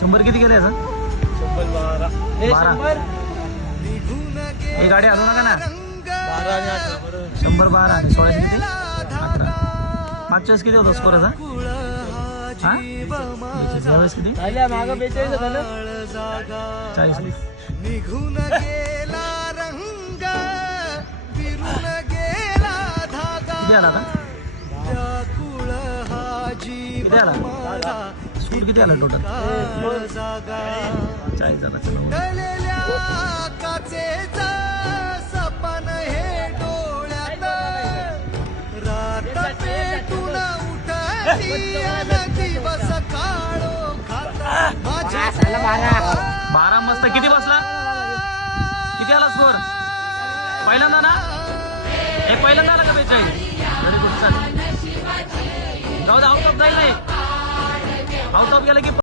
शंभर किती गेले याचा शंभर बारा. हे बारा. ही गाडी आणू नका ना. बारा आणि अठरा बरोबर शंभर बारा आणि सोळाशे किती? अकरा मागच्या वेळेस किती होता स्कोर याचा हा? बेचाळीस. यावेळेस किती? झाल्या मागं बेचाळीस होता ना. चाळीस निघून गेला रंग विरून गेला धागा. किती आला का व्याकुळ हा जीव किती आला? माझा सूट किती आला टोटल चाळीस झाला चला गलेल्या काचेचा सपन हे डोळ्यात. रात पेटून उठली अन दिवस काळो खाता. माझ्या बारा मस्त. किती बसला? किती आला स्कोर पहिल्यांदा ना? एक पहिल्यांदा आला का बेचाळीस? व्हेरी गुड चालेल. जाऊ दे आउट ऑफ जाईल नाही హౌస్ ఆఫ్ గెలకి